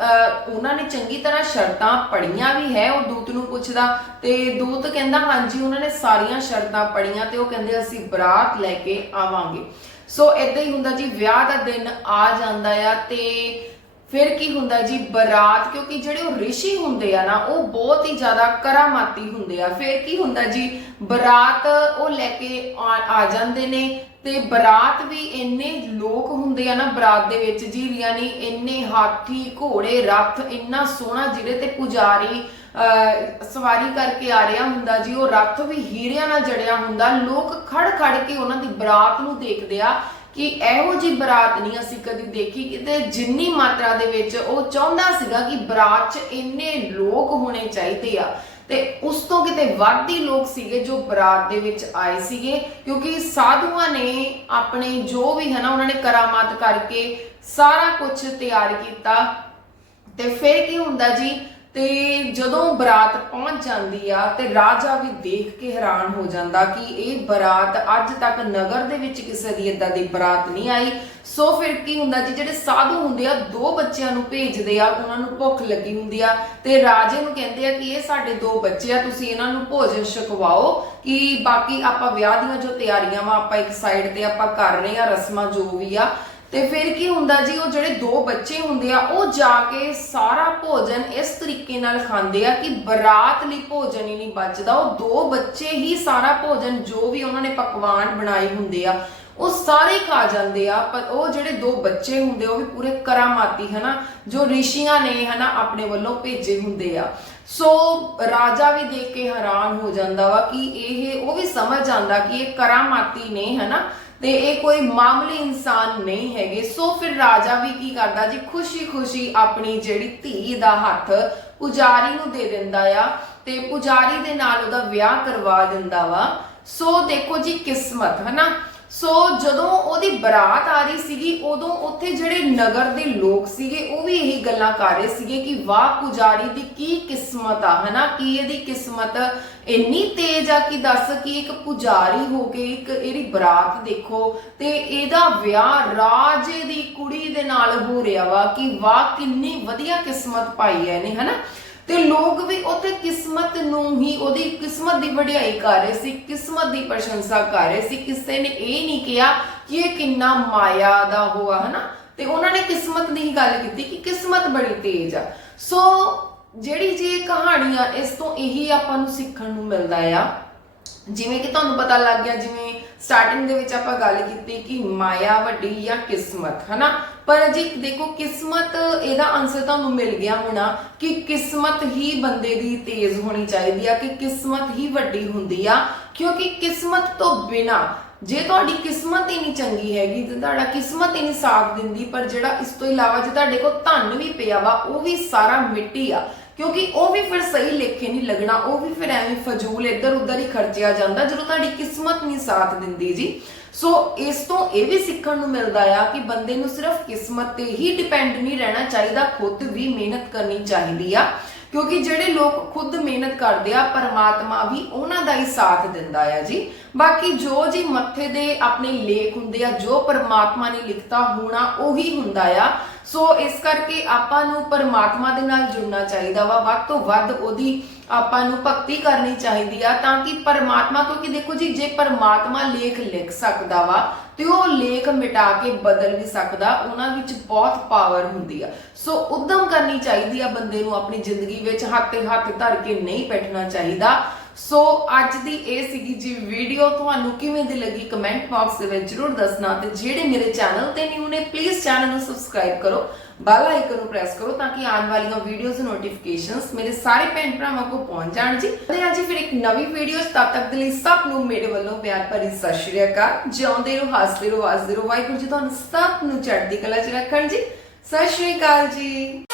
ਅਹ, ਉਹਨਾਂ ਨੇ ਚੰਗੀ ਤਰ੍ਹਾਂ ਸ਼ਰਤਾਂ ਪੜੀਆਂ ਵੀ ਹੈ ਉਹ ਦੂਤ ਨੂੰ ਪੁੱਛਦਾ ਤੇ ਦੂਤ ਕਹਿੰਦਾ ਹਾਂਜੀ ਉਹਨਾਂ ਨੇ ਸਾਰੀਆਂ ਸ਼ਰਤਾਂ ਪੜੀਆਂ ਤੇ ਉਹ ਕਹਿੰਦੇ ਅਸੀਂ ਬਰਾਤ ਲੈ ਕੇ ਆਵਾਂਗੇ। ਸੋ ਇਦਾਂ ਹੀ ਹੁੰਦਾ ਜੀ, ਵਿਆਹ ਦਾ ਦਿਨ ਆ ਜਾਂਦਾ ਆ ਤੇ ਫਿਰ ਕੀ ਹੁੰਦਾ ਜੀ, ਬਰਾਤ, ਕਿਉਂਕਿ ਜਿਹੜੇ ਉਹ ਰਿਸ਼ੀ ਹੁੰਦੇ ਆ ਨਾ, ਉਹ ਬਹੁਤ ਹੀ ਜ਼ਿਆਦਾ ਕਰਾਮਾਤੀ ਹੁੰਦੇ ਆ। ਫਿਰ ਕੀ ਹੁੰਦਾ ਜੀ, ਬਰਾਤ ਉਹ ਲੈ ਕੇ ਆ ਆ ਜਾਂਦੇ ਨੇ ਤੇ ਬਰਾਤ ਵੀ ਇੰਨੇ ਲੋਕ ਹੁੰਦੇ ਆ ਨਾ ਬਰਾਤ ਦੇ ਵਿੱਚ ਜੀ ਯਾਨੀ ਇੰਨੇ ਹਾਥੀ, ਘੋੜੇ, ਰੱਥ ਇੰਨਾ ਸੋਹਣਾ ਜਿਹੜੇ ਤੇ ਪੁਜਾਰੀ ਸਵਾਰੀ ਕਰਕੇ ਆ ਰਿਹਾ ਹੁੰਦਾ ਜੀ, ਉਹ ਰੱਥ ਵੀ ਹੀਰਿਆਂ ਨਾਲ ਜੜਿਆ ਹੁੰਦਾ। ਲੋਕ ਖੜ ਖੜ ਕੇ ਉਹਨਾਂ ਦੀ ਬਰਾਤ ਨੂੰ ਦੇਖਦੇ ਆ ਕਿ ਇਹੋ ਜੀ ਬਰਾਤ ਨਹੀਂ ਅਸੀਂ ਕਦੀ ਦੇਖੀ। ਕਿਤੇ ਜਿੰਨੀ ਮਾਤਰਾ ਦੇ ਵਿੱਚ ਉਹ ਚਾਹੁੰਦਾ ਸੀਗਾ ਕਿ ਬਰਾਤ 'ਚ ਇੰਨੇ ਲੋਕ ਹੋਣੇ ਚਾਹੀਦੇ ਆ। ਤੇ ਉਸ ਤੋਂ ਕਿਤੇ ਵੱਧ ਹੀ ਲੋਕ ਸੀਗੇ ਜੋ ਬਰਾਤ ਦੇ ਵਿੱਚ ਆਏ ਸੀਗੇ, ਕਿਉਂਕਿ ਸਾਧੂਆਂ ਨੇ ਆਪਣੇ ਜੋ ਵੀ ਹੈ ਨਾ, ਉਹਨਾਂ ਨੇ ਕਰਾਮਾਤ ਕਰਕੇ ਸਾਰਾ ਕੁਝ ਤਿਆਰ ਕੀਤਾ। ਤੇ ਫਿਰ ਕੀ ਹੁੰਦਾ ਜੀ ਤੇ ਜਦੋਂ ਬਰਾਤ ਪਹੁੰਚ ਜਾਂਦੀ ਆ ਤੇ ਰਾਜਾ ਵੀ ਦੇਖ ਕੇ ਹੈਰਾਨ ਹੋ ਜਾਂਦਾ ਕਿ ਇਹ ਬਰਾਤ ਅੱਜ ਤੱਕ ਨਗਰ ਦੇ ਵਿੱਚ ਕਿਸੇ ਦੀ ਇਦਾਂ ਦੀ ਬਰਾਤ ਨਹੀਂ ਆਈ। ਸੋ ਫਿਰ ਕੀ ਹੁੰਦਾ ਜੀ, ਜਿਹੜੇ ਸਾਧੂ ਹੁੰਦੇ ਆ, ਦੋ ਬੱਚਿਆਂ ਨੂੰ ਭੇਜਦੇ ਆ, ਉਹਨਾਂ ਨੂੰ ਭੁੱਖ ਲੱਗੀ ਹੁੰਦੀ ਆ ਤੇ ਰਾਜੇ ਨੂੰ ਕਹਿੰਦੇ ਆ ਕਿ ਇਹ ਸਾਡੇ ਦੋ ਬੱਚੇ ਆ, ਤੁਸੀਂ ਇਹਨਾਂ ਨੂੰ ਭੋਜਨ ਛਕਵਾਓ ਕਿ ਬਾਕੀ ਆਪਾਂ ਵਿਆਹ ਦੀਆਂ ਜੋ ਤਿਆਰੀਆਂ ਵਾ, ਆਪਾਂ ਇੱਕ ਸਾਈਡ ਤੇ ਆਪਾਂ ਕਰ ਰਹੇ ਆ ਰਸਮਾਂ ਜੋ ਵੀ ਆ ਤੇ ਫਿਰ ਕੀ ਹੁੰਦਾ ਜੀ, ਉਹ ਜਿਹੜੇ ਦੋ ਬੱਚੇ ਹੁੰਦੇ ਆ, ਉਹ ਜਾ ਕੇ ਸਾਰਾ ਭੋਜਨ ਇਸ ਤਰੀਕੇ ਨਾਲ ਖਾਂਦੇ ਆ ਕਿ ਬਰਾਤ ਲਈ ਭੋਜਨ ਹੀ ਨਹੀਂ ਬਚਦਾ। ਉਹ ਦੋ ਬੱਚੇ ਹੀ ਸਾਰਾ ਭੋਜਨ ਜੋ ਵੀ ਉਹਨਾਂ ਨੇ ਪਕਵਾਨ ਬਣਾਏ ਹੁੰਦੇ ਆ, ਉਹ ਸਾਰੇ ਖਾ ਜਾਂਦੇ ਆ। ਪਰ ਉਹ ਜਿਹੜੇ ਦੋ ਬੱਚੇ ਹੁੰਦੇ, ਉਹ ਵੀ ਪੂਰੇ ਕਰਾਮਾਤੀ, ਹਨਾ, ਜੋ ਰਿਸ਼ੀਆਂ ਨੇ, ਹਨਾ, ਆਪਣੇ ਵੱਲੋਂ ਭੇਜੇ ਹੁੰਦੇ ਆ। ਸੋ ਰਾਜਾ ਵੀ ਦੇਖ ਕੇ ਹੈਰਾਨ ਹੋ ਜਾਂਦਾ ਵਾ ਕਿ ਇਹ, ਉਹ ਵੀ ਸਮਝ ਆਂਦਾ ਕਿ ਇਹ ਕਰਾਮਾਤੀ ਨੇ, ਹਨਾ ਤੇ ਇਹ ਕੋਈ ਮਾਮੂਲੀ ਇਨਸਾਨ ਨਹੀਂ ਹੈਗੇ। ਸੋ ਫਿਰ ਰਾਜਾ ਵੀ ਕੀ ਕਰਦਾ? ਜੀ ਖੁਸ਼ੀ-ਖੁਸ਼ੀ ਆਪਣੀ ਜਿਹੜੀ ਧੀ ਦਾ ਹੱਥ ਪੁਜਾਰੀ ਨੂੰ ਦੇ ਦਿੰਦਾ ਆ ਤੇ ਪੁਜਾਰੀ ਦੇ ਨਾਲ ਉਹਦਾ ਵਿਆਹ ਕਰਵਾ ਦਿੰਦਾ ਵਾ। ਸੋ ਦੇਖੋ ਜੀ ਕਿਸਮਤ, ਹਨਾ? ਸੋ ਜਦੋਂ ਉਹਦੀ ਬਰਾਤ ਆ ਰਹੀ ਸੀਗੀ, ਉਦੋਂ ਉੱਥੇ ਜਿਹੜੇ ਨਗਰ ਦੇ ਲੋਕ ਸੀਗੇ, ਉਹ ਵੀ ਇਹੀ ਗੱਲਾਂ ਕਰ ਰਹੇ ਸੀਗੇ ਕਿ ਵਾਹ ਪੁਜਾਰੀ ਦੀ ਕੀ ਕਿਸਮਤ ਆ, ਹਨਾ? ਕੀ ਇਹਦੀ ਕਿਸਮਤ ਇੰਨੀ ਤੇਜ਼ ਆ ਕਿ ਦੱਸ ਕਿ ਇੱਕ ਪੁਜਾਰੀ ਹੋ ਕੇ ਇੱਕ ਇਹਦੀ ਬਰਾਤ ਦੇਖੋ ਤੇ ਇਹਦਾ ਵਿਆਹ ਰਾਜੇ ਦੀ ਕੁੜੀ ਦੇ ਨਾਲ ਹੋ ਰਿਹਾ ਵਾ ਕਿ ਵਾਹ ਕਿੰਨੀ ਵਧੀਆ ਕਿਸਮਤ ਪਾਈ ਹੈ ਇਹਨੇ, ਹਨਾ? ਤੇ ਲੋਕ ਵੀ ਉੱਥੇ ਕਿਸਮਤ ਨੂੰ ਹੀ ਉਹਦੀ ਕਿਸਮਤ ਦੀ ਵਡਿਆਈ ਕਰ ਰਹੇ ਸੀ, ਕਿਸਮਤ ਦੀ ਪ੍ਰਸ਼ੰਸਾ ਕਰ ਰਹੇ ਸੀ। ਕਿਸੇ ਨੇ ਇਹ ਨਹੀਂ ਕਿਹਾ ਕਿ ਇਹ ਕਿੰਨਾ ਮਾਇਆ ਦਾ ਹੋਆ ਹਨਾ? ਤੇ ਉਹਨਾਂ ਨੇ ਕਿਸਮਤ ਦੀ ਹੀ ਗੱਲ ਕੀਤੀ ਕਿ ਕਿਸਮਤ ਬੜੀ ਤੇਜ਼ ਆ। ਸੋ ਜਿਹੜੀ ਜੀ ਇਹ ਕਹਾਣੀ ਆ ਇਸ ਤੋਂ ਇਹੀ ਆਪਾਂ ਨੂੰ ਸਿੱਖਣ ਨੂੰ ਮਿਲਦਾ ਆ। ਜਿਵੇਂ ਕਿ ਤੁਹਾਨੂੰ ਪਤਾ ਲੱਗ ਗਿਆ, ਜਿਵੇਂ ਸਟਾਰਟਿੰਗ ਦੇ ਵਿੱਚ ਆਪਾਂ ਗੱਲ ਕੀਤੀ ਕਿ ਮਾਇਆ ਵੱਡੀ ਜਾਂ ਕਿਸਮਤ, ਹਨਾ? ਪਰ ਜੀ ਦੇਖੋ, ਕਿਸਮਤ, ਇਹਦਾ ਆਨਸਰ ਤੁਹਾਨੂੰ ਮਿਲ ਗਿਆ ਹੋਣਾ ਕਿ ਕਿਸਮਤ ਹੀ ਬੰਦੇ ਦੀ ਤੇਜ਼ ਹੋਣੀ ਚਾਹੀਦੀ ਆ, ਕਿ ਕਿਸਮਤ ਹੀ ਵੱਡੀ ਹੁੰਦੀ ਆ। ਕਿਉਂਕਿ ਕਿਸਮਤ ਤੋਂ ਬਿਨਾ, ਜੇ ਤੁਹਾਡੀ ਕਿਸਮਤ ਹੀ ਨਹੀਂ ਚੰਗੀ ਹੈਗੀ, ਤੇ ਤੁਹਾਡਾ ਕਿਸਮਤ ਹੀ ਨਹੀਂ ਸਾਥ ਦਿੰਦੀ, ਪਰ ਜਿਹੜਾ ਇਸ ਤੋਂ ਇਲਾਵਾ ਜੇ ਤੁਹਾਡੇ ਕੋਲ ਧਨ ਵੀ ਪਿਆ ਵਾ, ਉਹ ਵੀ ਸਾਰਾ ਮਿੱਟੀ ਆ। ਕਿਉਂਕਿ ਉਹ ਵੀ ਫਿਰ ਸਹੀ ਲੇਖੇ ਨਹੀਂ ਲੱਗਣਾ, ਉਹ ਵੀ ਫਿਰ ਐਵੇਂ ਫਜ਼ੂਲ ਇੱਧਰ ਉੱਧਰ ਹੀ ਖਰਚਿਆ ਜਾਂਦਾ, ਜਦੋਂ ਤੁਹਾਡੀ ਕਿਸਮਤ ਨਹੀਂ ਸਾਥ ਦਿੰਦੀ ਜੀ। ਸੋ ਇਸ ਤੋਂ ਇਹ ਵੀ ਸਿੱਖਣ ਨੂੰ ਮਿਲਦਾ ਆ ਕਿ ਬੰਦੇ ਨੂੰ ਸਿਰਫ ਕਿਸਮਤ ਤੇ ਹੀ ਡਿਪੈਂਡ ਨਹੀਂ ਰਹਿਣਾ ਚਾਹੀਦਾ, ਖੁਦ ਵੀ ਮਿਹਨਤ ਕਰਨੀ ਚਾਹੀਦੀ ਆ। ਕਿਉਂਕਿ ਜਿਹੜੇ ਲੋਕ ਖੁਦ ਮਿਹਨਤ ਕਰਦੇ ਆ, ਪਰਮਾਤਮਾ ਵੀ ਉਹਨਾਂ ਦਾ ਹੀ ਸਾਥ ਦਿੰਦਾ ਆ ਜੀ। ਬਾਕੀ ਜੋ ਜੀ ਮੱਥੇ ਦੇ ਆਪਣੇ ਲੇਖ ਹੁੰਦੇ ਆ, ਜੋ ਪਰਮਾਤਮਾ ਨੇ ਲਿਖਤਾ ਹੋਣਾ, ਉਹੀ ਹੁੰਦਾ ਆ। ਸੋ ਇਸ ਕਰਕੇ ਆਪਾਂ ਨੂੰ ਪਰਮਾਤਮਾ ਦੇ ਨਾਲ ਜੁੜਨਾ ਚਾਹੀਦਾ ਵਾ। ਵੱਧ ਤੋਂ ਵੱਧ ਉਹਦੀ ਆਪਾਂ ਨੂੰ ਭਗਤੀ ਕਰਨੀ ਚਾਹੀਦੀ ਆ ਤਾਂ ਕਿ ਪਰਮਾਤਮਾ, ਕਿਉਂਕਿ ਦੇਖੋ ਜੀ, ਜੇ ਪਰਮਾਤਮਾ ਲੇਖ ਲਿਖ ਸਕਦਾ ਵਾ ਤੇ ਉਹ ਲੇਖ ਮਿਟਾ ਕੇ ਬਦਲ ਵੀ ਸਕਦਾ, ਉਹਨਾਂ ਵਿੱਚ ਬਹੁਤ ਪਾਵਰ ਹੁੰਦੀ ਆ। ਸੋ ਉਦਮ ਕਰਨੀ ਚਾਹੀਦੀ ਆ ਬੰਦੇ ਨੂੰ ਆਪਣੀ ਜ਼ਿੰਦਗੀ ਵਿੱਚ ਹੱਥ ਤੇ ਹੱਥ ਧਰ ਕੇ ਨਹੀਂ ਬੈਠਣਾ ਚਾਹੀਦਾ। ਸੋ ਅੱਜ ਦੀ ਇਹ ਸੀਗੀ ਜੀ ਵੀਡੀਓ ਤੁਹਾਨੂੰ ਕਿਵੇਂ ਦੀ ਲੱਗੀ ਕਮੈਂਟ ਬਾਕਸ ਦੇ ਵਿੱਚ ਜਰੂਰ ਦੱਸਣਾ। ਤੇ ਜਿਹੜੇ ਮੇਰੇ ਚੈਨਲ ਤੇ ਨਿਊ ਨੇ ਪਲੀਜ਼ ਚੈਨਲ ਨੂੰ ਸਬਸਕ੍ਰਾਈਬ ਕਰੋ। ਬੈਲ ਆਈਕਨ ਨੂੰ ਪ੍ਰੈਸ ਕਰੋ ਤਾਂ ਕਿ ਆਉਣ ਵਾਲੀਆਂ ਵੀਡੀਓਜ਼ ਨੋਟੀਫਿਕੇਸ਼ਨਸ ਮੇਰੇ ਸਾਰੇ ਭੈਣ ਭਰਾਵਾਂ ਕੋਲ ਪਹੁੰਚ ਜਾਣ ਜੀ। ਤੇ ਅੱਜ ਫਿਰ ਇੱਕ ਨਵੀਂ ਵੀਡੀਓ ਤਦ ਤੱਕ ਦੇ ਲਈ ਸਭ ਨੂੰ ਮੇਰੇ ਵੱਲੋਂ ਪਿਆਰ ਭਰੀ ਸਤਿ ਸ਼੍ਰੀ ਅਕਾਲ। ਜਿਉਂਦੇ ਰਹੋ, ਹੱਸਦੇ ਰਹੋ ਵਸਦੇ ਰਹੋ। ਵਾਹਿਗੁਰੂ ਜੀ, ਤੁਹਾਨੂੰ ਸਭ ਨੂੰ ਚੜ੍ਹਦੀ ਕਲਾ ਚ ਰੱਖਣ ਜੀ। ਸਤਿ ਸ਼੍ਰੀ ਅਕਾਲ ਜੀ।